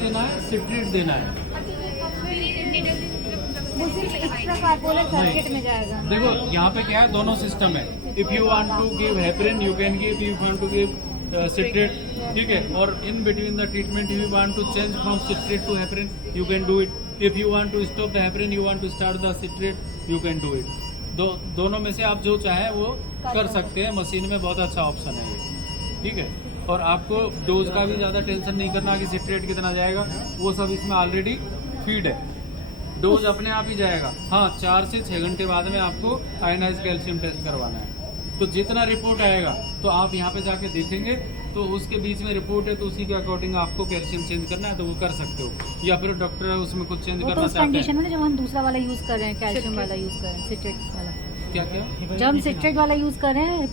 देना है, सिट्रेट देना है। वो सिर्फ एक्स्ट्रा कार्पोलेट सर्किट में जाएगा। देखो यहाँ पे क्या है, दोनों सिस्टम है। If you want to give heparin you can give, if you want to give citrate, ठीक है। और in between the treatment you want to change from citrate to heparin you can do it. If you want to stop the heparin you want to start the citrate you can do it. दोनों में से आप जो चाहें वो कर सकते हैं। मशीन में बहुत अच्छा ऑप्शन है ये, ठीक है। और आपको डोज का भी ज़्यादा टेंशन नहीं करना कि सिट्रेट कितना जाएगा, वो सब इसमें ऑलरेडी फीड है। डोज अपने आप ही जाएगा। हाँ, 4 से 6 घंटे बाद में आपको आयनाइज कैल्शियम टेस्ट करवाना है। तो जितना रिपोर्ट आएगा तो आप यहाँ पे जाके देखेंगे, तो उसके बीच में रिपोर्ट है तो उसी के अकॉर्डिंग आपको कैल्शियम चेंज करना है तो वो कर सकते हो, या फिर डॉक्टर उसमें कुछ चेंज करना उस चाहते कंडीशन हैं। में जब हम दूसरा वाला यूज कर रहे हैं, कैल्शियम वाला यूज कर रहे हैं, सिट्रेट वाला, क्या क्या जब हम सिट्रेट वाला यूज कर रहे हैं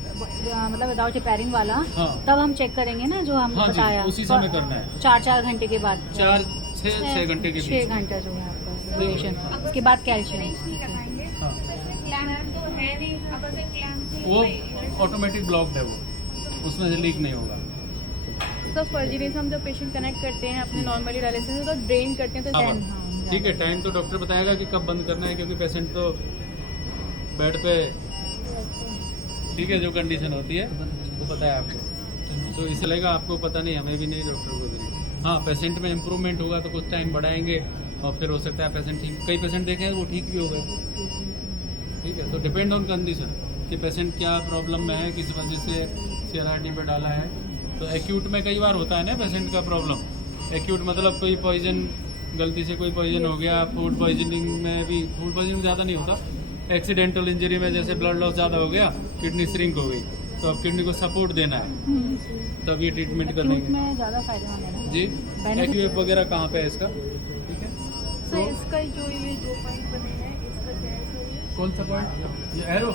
मतलब विदाउट हेपरिन वाला, हाँ। तब हम चेक करेंगे ना जो हम हाँ जी, बताया, उसी समय करना है। 4 घंटे के बाद, 4 से 6 घंटे के 6 बीच। घंटा जो है आपका ड्यूरेशन, उसके बाद कैल्शियम। हाँ, वो ऑटोमेटिक ब्लॉक्ड है, वो उसमें से लीक नहीं होगा। तो फर्जी से हम जब पेशेंट कनेक्ट करते हैं अपने नॉर्मली डायलिसिस तो ड्रेन करते हैं तो हाँ, ठीक है। टाइम तो डॉक्टर बताएगा कि कब बंद करना है, क्योंकि पेशेंट तो बेड पे, ठीक है, जो कंडीशन होती है वो पता है आपको, तो इसलिए लगेगा आपको पता नहीं, हमें भी नहीं, डॉक्टर को भी नहीं। हाँ, पेशेंट में इम्प्रूवमेंट होगा तो कुछ टाइम बढ़ाएंगे और फिर हो सकता है पेशेंट ठीक, कई पेशेंट देखे हैं वो ठीक भी हो गए, ठीक है। तो डिपेंड ऑन कंडीशन कि पेशेंट क्या प्रॉब्लम में है, किस वजह से CRRT पे डाला है। तो एक्यूट में कई बार होता है ना पेशेंट का प्रॉब्लम, एक्यूट मतलब कोई पॉइजन, गलती से कोई पॉइजन हो गया, फूड पॉइजनिंग में भी, फूड पॉइजनिंग ज़्यादा नहीं होता, एक्सीडेंटल इंजरी में जैसे ब्लड लॉस ज़्यादा हो गया, किडनी श्रिंक हो गई, तो अब किडनी को सपोर्ट देना है, तब ये ट्रीटमेंट करने में ज़्यादा फायदेमंद है ना जी। एक्यूएफ वगैरह कहाँ पे है इसका, ठीक है। सर इसका जो ये 2 पॉइंट बने हैं इसका क्या है सर? ये कौन सा पॉइंट, ये एरो,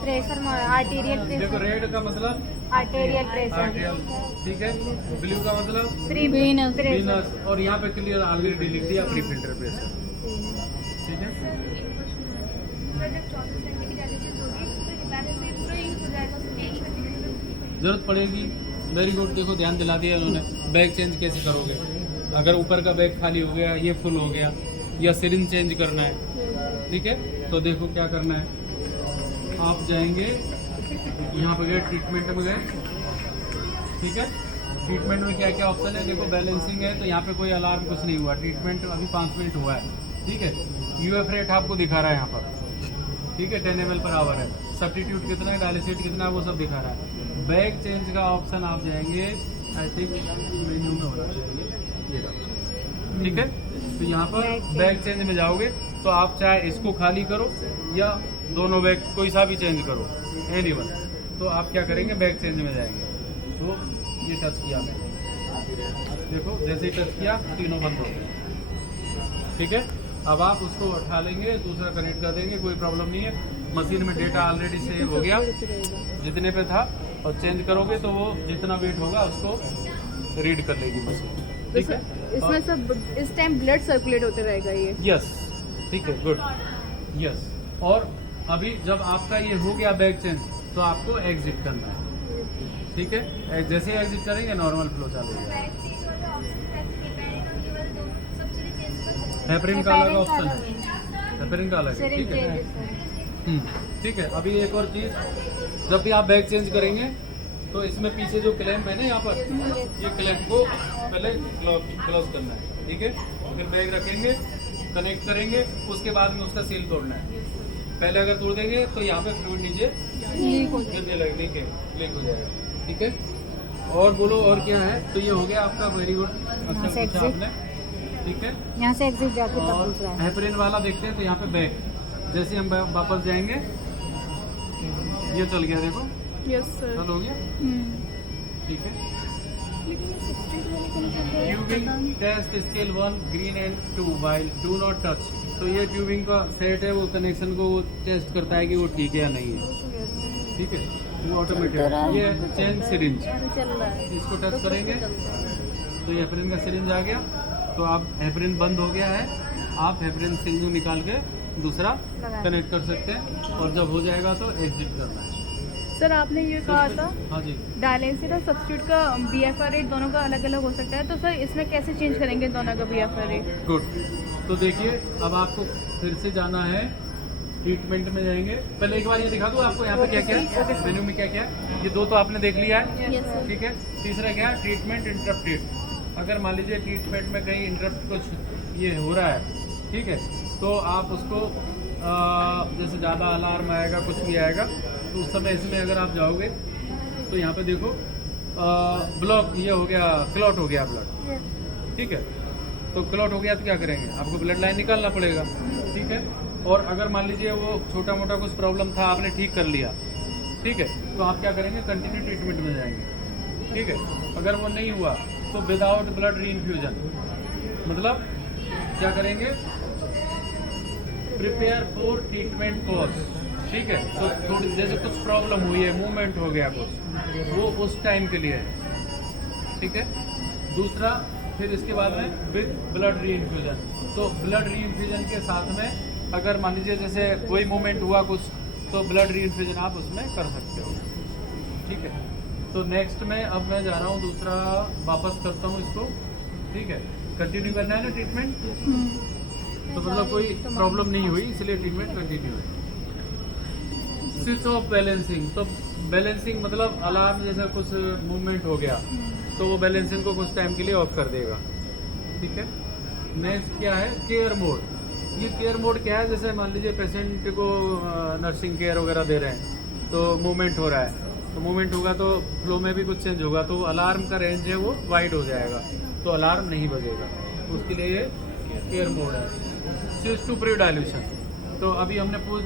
प्रेशर, आर्टेरियल देखो रेड का मतलब आर्टेरियल प्रेशर, आर्टियल, ठीक है। ब्लू का मतलब वीनस, वीनस, और यहाँ पे क्लियर ऑलरेडी लिख दिया प्री फिल्टर प्रेशर, ठीक है। जरूरत पड़ेगी, वेरी गुड। देखो ध्यान दिला दिया उन्होंने। बैग चेंज कैसे करोगे, अगर ऊपर का बैग खाली हो गया, ये फुल हो गया, या सिरिंज चेंज करना है, ठीक है। तो देखो क्या करना है, आप जाएंगे यहाँ पे गए, ट्रीटमेंट में गए, ठीक है। ट्रीटमेंट में क्या क्या ऑप्शन है, देखो बैलेंसिंग है, तो यहाँ पे कोई अलार्म कुछ नहीं हुआ, ट्रीटमेंट अभी 5 मिनट हुआ है, ठीक है। UF रेट आपको दिखा रहा है यहाँ पर, ठीक है, 10 ml पर आवर है, सब्स्टिट्यूट कितना है, डायलिसिट कितना है, वो सब दिखा रहा है। बैग चेंज का ऑप्शन आप जाएंगे, आई थिंक मेन्यू में होना चाहिए, ये रहा, ठीक है। तो यहाँ पर बैग चेंज में जाओगे तो आप चाहे इसको खाली करो या दोनों बैग कोई सा भी चेंज करो, एनीवन। तो आप क्या करेंगे, बैग चेंज में जाएंगे, तो ये टच किया मैंने, देखो जैसे ही टच किया तीनों बंद हो गए, ठीक है। अब आप उसको उठा लेंगे, दूसरा कनेक्ट कर देंगे, कोई प्रॉब्लम नहीं है। मशीन में डेटा ऑलरेडी सेव हो गया जितने पे था, और चेंज करोगे तो वो जितना वेट होगा उसको रीड कर लेगी मशीन, ठीक है। इसमें सब इस टाइम ब्लड सर्कुलेट होते रहेगा ये? यस, ठीक है, गुड, यस। और अभी जब आपका ये हो गया बैग चेंज, तो आपको एग्जिट करना है, ठीक है। जैसे ही एग्जिट करेंगे नॉर्मल फ्लो चालू हो जाएगा। हेपरिन का अलग ऑप्शन है, हेपरिन का अलग है, ठीक है। ठीक है। अभी एक और चीज़, जब भी आप बैग चेंज करेंगे तो इसमें पीछे जो क्लैंप है ना यहाँ पर, ये क्लैंप को पहले क्लोज करना है, ठीक है। फिर बैग रखेंगे, कनेक्ट करेंगे, उसके बाद में उसका सील तोड़ना है। पहले अगर तोड़ देंगे तो यहाँ पे फ्लूइड नीचे गिरने लगेगी, लीक हो जाएगा, ठीक है। और बोलो और क्या है, तो ये हो गया आपका, वेरी गुड, अच्छा पूछा आपने, ठीक है। यहाँ से एग्जिट जाके तब दूसरा है। हेपरिन वाला देखते हैं, तो यहाँ पे बैग, जैसे हम वापस जाएंगे, ये चल गया, देखो यस सर। चल हो गया, ठीक है। Tubing test scale 1 green and 2 while do not touch. तो ये ट्यूबिंग का सेट है, वो कनेक्शन को वो टेस्ट करता है कि वो ठीक है या नहीं है, ठीक है। वो ऑटोमेटिक। ये चेंज सिरिंज, चल रहा है, इसको टच करेंगे तो ये हेपरिन का सिरिंज आ गया, तो आप हेपरिन बंद हो गया है, आप हेपरिन सिरिंज निकाल के दूसरा कनेक्ट कर सकते हैं, और जब हो जाएगा तो एग्जिट करना है। सर आपने ये कहा था हाँ जी। डायलिसिस और सब्स्टिट्यूट का BFR रेट दोनों का अलग अलग हो सकता है, तो सर इसमें कैसे चेंज करेंगे दोनों का BFR रेट? गुड। तो देखिए अब आपको फिर से जाना है, ट्रीटमेंट में जाएंगे। पहले एक बार ये दिखा दूँ आपको यहाँ पे क्या क्या है, मेन्यू में क्या क्या है। ये दो तो आपने देख लिया है, यस सर। ठीक है। तीसरा क्या है, ट्रीटमेंट इंटरप्टेड। अगर मान लीजिए ट्रीटमेंट में कहीं इंटरप्ट कुछ ये हो रहा है, ठीक है, तो आप उसको जैसे ज़्यादा अलार्म आएगा, कुछ भी आएगा, तो उस समय इसमें अगर आप जाओगे तो यहाँ पे देखो ब्लॉक ये हो गया, क्लॉट हो गया ब्लड, ठीक है। तो क्लॉट हो गया तो क्या करेंगे, आपको ब्लड लाइन निकालना पड़ेगा, ठीक है। और अगर मान लीजिए वो छोटा मोटा कुछ प्रॉब्लम था, आपने ठीक कर लिया, ठीक है, तो आप क्या करेंगे, कंटिन्यू ट्रीटमेंट में जाएंगे, ठीक है। अगर वो नहीं हुआ तो विदाउट ब्लड री इन्फ्यूजन, मतलब क्या करेंगे, प्रिपेयर फॉर ट्रीटमेंट कोर्स, ठीक है। तो थोड़ी जैसे कुछ प्रॉब्लम हुई है, मूवमेंट हो गया कुछ, वो उस टाइम के लिए है, ठीक है। दूसरा फिर इसके बाद में विद ब्लड री इन्फ्यूजन, तो ब्लड री इन्फ्यूजन के साथ में अगर मान लीजिए जैसे कोई मूवमेंट हुआ कुछ, तो ब्लड री इन्फ्यूजन आप उसमें कर सकते हो, ठीक है। तो नेक्स्ट में अब मैं जा रहा हूँ दूसरा, वापस करता हूँ इसको, ठीक है। कंटिन्यू करना है ना ट्रीटमेंट, तो मतलब कोई प्रॉब्लम नहीं हुई, इसलिए ट्रीटमेंट कंटिन्यू है। स्विच ऑफ बैलेंसिंग, तो बैलेंसिंग मतलब अलार्म जैसा कुछ मूवमेंट हो गया तो वो बैलेंसिंग को कुछ टाइम के लिए ऑफ कर देगा, ठीक है। नेक्स्ट क्या है, केयर मोड। ये केयर मोड क्या है, जैसे मान लीजिए पेशेंट को नर्सिंग केयर वगैरह दे रहे हैं, तो मूवमेंट हो रहा है, तो मूवमेंट होगा तो फ्लो में भी कुछ चेंज होगा, तो अलार्म का रेंज है वो वाइड हो जाएगा, तो अलार्म नहीं बजेगा, उसके लिए ये केयर मोड है। स्विच टू प्री डायल्यूशन, तो अभी हमने पूछ